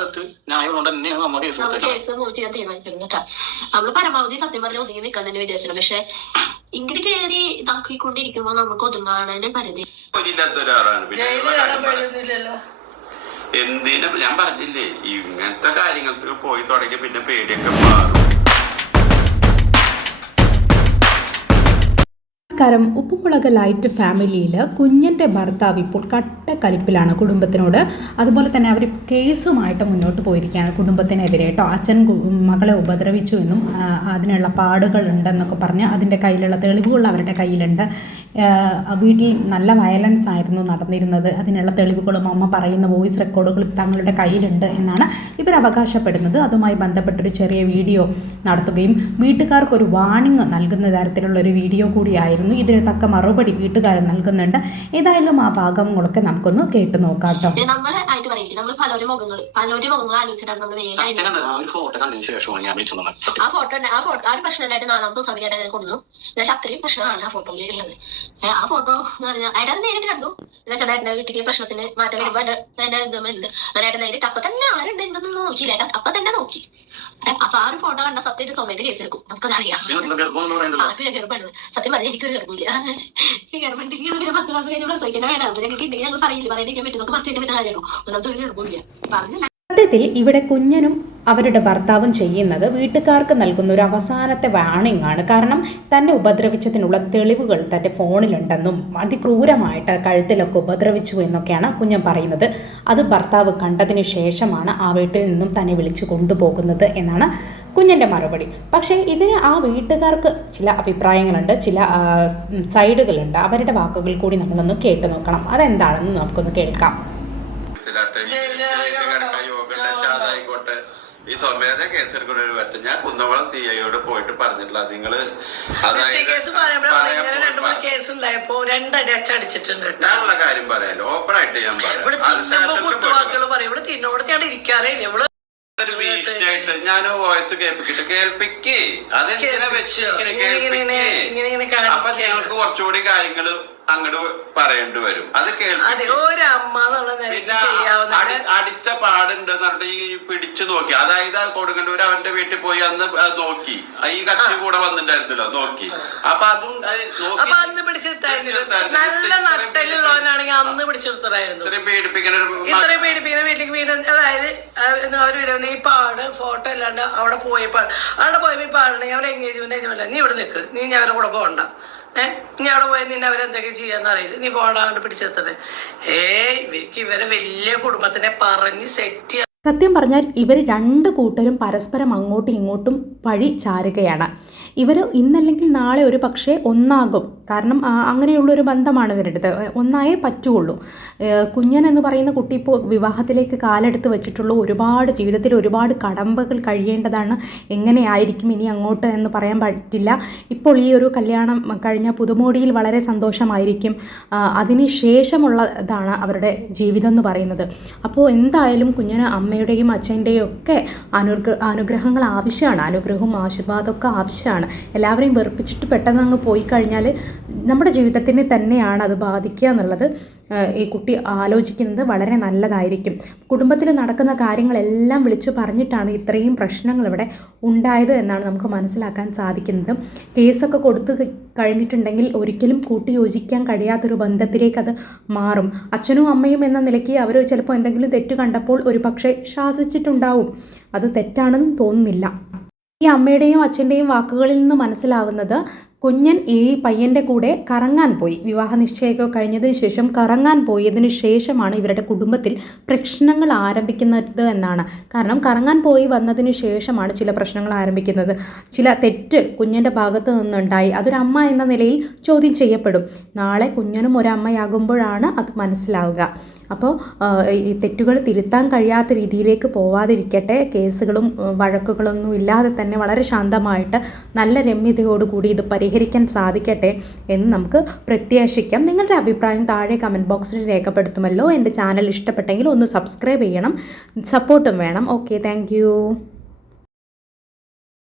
ഭാഗത്ത് ന്യായമുള്ളത് തന്നെയാണ് നമ്മൾ കേസ് മൂവ് ചെയ്യാൻ തീരുമാനിച്ചിരുന്നു കേട്ടോ. നമ്മള് പരമാവധി സത്യം പറഞ്ഞാൽ ഒതുങ്ങി നിൽക്കാൻ തന്നെ വിചാരിച്ചില്ല. പക്ഷെ ഇങ്ങോട്ട് കയറി ഇതാക്കിക്കൊണ്ടിരിക്കുമ്പോ നമുക്ക് ഒതുങ്ങാനൊരു പരിധി എന്തിനും ഞാൻ പറഞ്ഞില്ലേ, ഇങ്ങനത്തെ കാര്യങ്ങൾക്ക് പോയി തുടങ്ങി പിന്നെ പേടിയൊക്കെ മാറും. നമസ്കാരം. ഉപ്പുമുളക് ലൈറ്റ് ഫാമിലിയിൽ കുഞ്ഞൻ്റെ ഭർത്താവ് ഇപ്പോൾ കട്ടക്കലിപ്പിലാണ് കുടുംബത്തിനോട്. അതുപോലെ തന്നെ അവർ കേസുമായിട്ട് മുന്നോട്ട് പോയിരിക്കുകയാണ് കുടുംബത്തിനെതിരെ കേട്ടോ. അച്ഛൻ മകളെ ഉപദ്രവിച്ചു എന്നും അതിനുള്ള പാടുകളുണ്ടെന്നൊക്കെ പറഞ്ഞ് അതിൻ്റെ കയ്യിലുള്ള തെളിവുകൾ അവരുടെ കയ്യിലുണ്ട്. വീട്ടിൽ നല്ല വയലൻസ് ആയിരുന്നു നടന്നിരുന്നത്, അതിനുള്ള തെളിവുകളും അമ്മ പറയുന്ന വോയിസ് റെക്കോർഡുകളും തങ്ങളുടെ കയ്യിലുണ്ട് എന്നാണ് ഇവർ അവകാശപ്പെടുന്നത്. അതുമായി ബന്ധപ്പെട്ടൊരു ചെറിയ വീഡിയോ നടത്തുകയും വീട്ടുകാർക്കൊരു വാണിംഗ് നൽകുന്ന തരത്തിലുള്ളൊരു വീഡിയോ കൂടിയായിരുന്നു. ഇതിന് തക്ക മറുപടി വീട്ടുകാർ നൽകുന്നുണ്ട്. ഏതായാലും ആ ഭാഗങ്ങളൊക്കെ നമുക്കൊന്ന് കേട്ടു നോക്കാം കേട്ടോ. ആ ഫോട്ടോ എന്ന് പറഞ്ഞാൽ അയാൾ നേരിട്ട് കണ്ടു. ചേട്ടൻ്റെ വീട്ടിലേക്ക് പ്രശ്നത്തിന് മാറ്റം വരുമ്പോ എന്റെ നേരിട്ട് അപ്പൊ തന്നെ ആരുണ്ട് എന്തെന്ന് നോക്കിയില്ല, അപ്പൊ തന്നെ നോക്കി. അപ്പൊ ആ ഒരു ഫോട്ടോ കണ്ട സത്യം സമയത്ത് കേസെടുക്കും, നമുക്കതറിയാം. പിന്നെ ഗർഭമാണ് സത്യം പറഞ്ഞാൽ എനിക്കൊരു ഗർഭമില്ല. ഈ ഗർഭമുണ്ടെങ്കിൽ പിന്നെ 10 മാസം കഴിഞ്ഞ് പ്രസവിക്കാൻ വേണം. അത് ഞങ്ങൾക്ക് ഉണ്ടെങ്കിൽ ഞങ്ങൾ പറയില്ല, പറയാൻ പറ്റും, നമുക്ക് മറിച്ചിട്ട് പറ്റുന്ന കാര്യമാണോ? ഒന്നാമത്തെ ഒരു ഗർഭമില്ല പറഞ്ഞ. സത്യത്തിൽ ഇവിടെ കുഞ്ഞനും അവരുടെ ഭർത്താവും ചെയ്യുന്നത് വീട്ടുകാർക്ക് നൽകുന്ന ഒരു അവസാനത്തെ വാണിംഗ് ആണ്. കാരണം തന്നെ ഉപദ്രവിച്ചതിനുള്ള തെളിവുകൾ തൻ്റെ ഫോണിലുണ്ടെന്നും അതിക്രൂരമായിട്ട് കഴുത്തിലൊക്കെ ഉപദ്രവിച്ചു എന്നൊക്കെയാണ് കുഞ്ഞൻ പറയുന്നത്. അത് ഭർത്താവ് കണ്ടതിന് ശേഷമാണ് ആ വീട്ടിൽ നിന്നും തന്നെ വിളിച്ചു കൊണ്ടുപോകുന്നത് എന്നാണ് കുഞ്ഞൻ്റെ മറുപടി. പക്ഷേ ഇതിന് ആ വീട്ടുകാർക്ക് ചില അഭിപ്രായങ്ങളുണ്ട്, ചില സൈഡുകളുണ്ട്. അവരുടെ വാക്കുകൾ കൂടി നമ്മളൊന്ന് കേട്ടു നോക്കണം. അതെന്താണെന്ന് നമുക്കൊന്ന് കേൾക്കാം. ഈ സ്വമേധ കേസെടുക്കുന്ന ഒരു പറ്റും. ഞാൻ കുന്നംകുളം CIയോട് പോയിട്ട് പറഞ്ഞിട്ടില്ല. നിങ്ങള് ഞാനുള്ള കാര്യം പറയാലോ, ഓപ്പൺ ആയിട്ട് ഞാൻ പറയാം. ഞാൻ വോയിസ് കേൾപ്പിക്കേ അതെന്തിനാ വെച്ചിരിക്കണേ. അപ്പൊ ഞങ്ങൾക്ക് കുറച്ചുകൂടി കാര്യങ്ങള് അങ്ങോട്ട് പറയേണ്ടി വരും. അത് അടിച്ച പാടുണ്ടെന്ന് പറഞ്ഞിട്ട് ഈ പിടിച്ചു നോക്കി. അതായത് കൊടുങ്ങല്ലൂർ അവന്റെ വീട്ടിൽ പോയി അന്ന് നോക്കി, ഈ കക്ഷി കൂടെ വന്നിട്ടുണ്ടായിരുന്നല്ലോ, നോക്കി. അപ്പൊ അതും ഇത്രയും പേടിപ്പിക്കുന്ന അതായത് ഈ പാട് ഫോട്ടോ അല്ലാണ്ട് അവിടെ പോയപ്പോ ഈ പാടുണ്ടെങ്കിൽ അവരുടെ എൻഗേജ്മെന്റ് നീ ഇവിടെ നിൽക്ക്, നീ ഞാൻ അവരുടെ കൂടെ പോകണ്ട, നീ അവിടെ പോയി നിന്നെ അവരെന്തൊക്കെ ചെയ്യാന്ന് അറിയില്ല, നീ പോടാണ്ട് പിടിച്ചെത്തത്. ഇവരെ വലിയ കുടുംബത്തിനെ പറഞ്ഞ് സെറ്റ്. സത്യം പറഞ്ഞാൽ ഇവർ രണ്ട് കൂട്ടരും പരസ്പരം അങ്ങോട്ടും ഇങ്ങോട്ടും പഴി ചാരുകയാണ്. ഇവർ ഇന്നല്ലെങ്കിൽ നാളെ ഒരു പക്ഷേ ഒന്നാകും. കാരണം അങ്ങനെയുള്ളൊരു ബന്ധമാണ് ഇവരുടേത്, ഒന്നായേ പറ്റുള്ളൂ. കുഞ്ഞൻ എന്ന് പറയുന്ന കുട്ടി ഇപ്പോൾ വിവാഹത്തിലേക്ക് കാലെടുത്ത് വെച്ചിട്ടുള്ളൂ. ജീവിതത്തിൽ ഒരുപാട് കടമ്പകൾ കഴിയേണ്ടതാണ്. എങ്ങനെയായിരിക്കും ഇനി അങ്ങോട്ട് എന്ന് പറയാൻ പറ്റില്ല. ഇപ്പോൾ ഈ ഒരു കല്യാണം കഴിഞ്ഞ പുതുമോടിയിൽ വളരെ സന്തോഷമായിരിക്കും. അതിന് ശേഷമുള്ളതാണ് അവരുടെ ജീവിതം എന്ന് പറയുന്നത്. അപ്പോൾ എന്തായാലും കുഞ്ഞന് അമ്മയുടെയും അച്ഛൻ്റെയും ഒക്കെ അനുഗ്രഹങ്ങൾ ആവശ്യമാണ്. അനുഗ്രഹവും ആശീർവാദമൊക്കെ ആവശ്യമാണ്. എല്ലാവരെയും വെറുപ്പിച്ചിട്ട് പെട്ടെന്ന് അങ്ങ് പോയി കഴിഞ്ഞാൽ നമ്മുടെ ജീവിതത്തിന് തന്നെയാണ് അത് ബാധിക്കുക എന്നുള്ളത് ഈ കുട്ടി ആലോചിക്കുന്നത് വളരെ നല്ലതായിരിക്കും. കുടുംബത്തിൽ നടക്കുന്ന കാര്യങ്ങളെല്ലാം വിളിച്ചു പറഞ്ഞിട്ടാണ് ഇത്രയും പ്രശ്നങ്ങൾ ഇവിടെ ഉണ്ടായത് എന്നാണ് നമുക്ക് മനസ്സിലാക്കാൻ സാധിക്കുന്നത്. കേസൊക്കെ കൊടുത്തു കഴിഞ്ഞിട്ടുണ്ടെങ്കിൽ ഒരിക്കലും കൂട്ടി യോജിക്കാൻ കഴിയാത്തൊരു ബന്ധത്തിലേക്ക് അത് മാറും. അച്ഛനും അമ്മയും എന്ന നിലയ്ക്ക് അവർ ചിലപ്പോൾ എന്തെങ്കിലും തെറ്റ് കണ്ടപ്പോൾ ഒരു പക്ഷേ ശാസിച്ചിട്ടുണ്ടാവും. അത് തെറ്റാണെന്ന് തോന്നുന്നില്ല. ഈ അമ്മയുടെയും അച്ഛൻ്റെയും വാക്കുകളിൽ നിന്ന് മനസ്സിലാവുന്നത് കുഞ്ഞൻ ഈ പയ്യൻ്റെ കൂടെ കറങ്ങാൻ പോയി. വിവാഹ നിശ്ചയമൊക്കെ കഴിഞ്ഞതിന് ശേഷം കറങ്ങാൻ പോയതിന് ശേഷമാണ് ഇവരുടെ കുടുംബത്തിൽ പ്രശ്നങ്ങൾ ആരംഭിക്കുന്നത് എന്നാണ്. കാരണം കറങ്ങാൻ പോയി വന്നതിന് ശേഷമാണ് ചില പ്രശ്നങ്ങൾ ആരംഭിക്കുന്നത്. ചില തെറ്റ് കുഞ്ഞൻ്റെ ഭാഗത്ത് നിന്നുണ്ടായി. അതൊരമ്മ എന്ന നിലയിൽ ചോദ്യം ചെയ്യപ്പെടും. നാളെ കുഞ്ഞനും ഒരമ്മയാകുമ്പോഴാണ് അത് മനസ്സിലാവുക. അപ്പോൾ ഈ തെറ്റുകൾ തിരുത്താൻ കഴിയാത്ത രീതിയിലേക്ക് പോവാതിരിക്കട്ടെ. കേസുകളും വഴക്കുകളൊന്നും ഇല്ലാതെ തന്നെ വളരെ ശാന്തമായിട്ട് നല്ല രമ്യതയോടുകൂടി ഇത് പരിഹരിക്കാൻ സാധിക്കട്ടെ എന്ന് നമുക്ക് പ്രത്യാശിക്കാം. നിങ്ങളുടെ അഭിപ്രായം താഴെ കമൻറ്റ് ബോക്സിൽ രേഖപ്പെടുത്തുമല്ലോ. എൻ്റെ ചാനൽ ഇഷ്ടപ്പെട്ടെങ്കിൽ ഒന്ന് സബ്സ്ക്രൈബ് ചെയ്യണം, സപ്പോർട്ടും വേണം. Okay, thank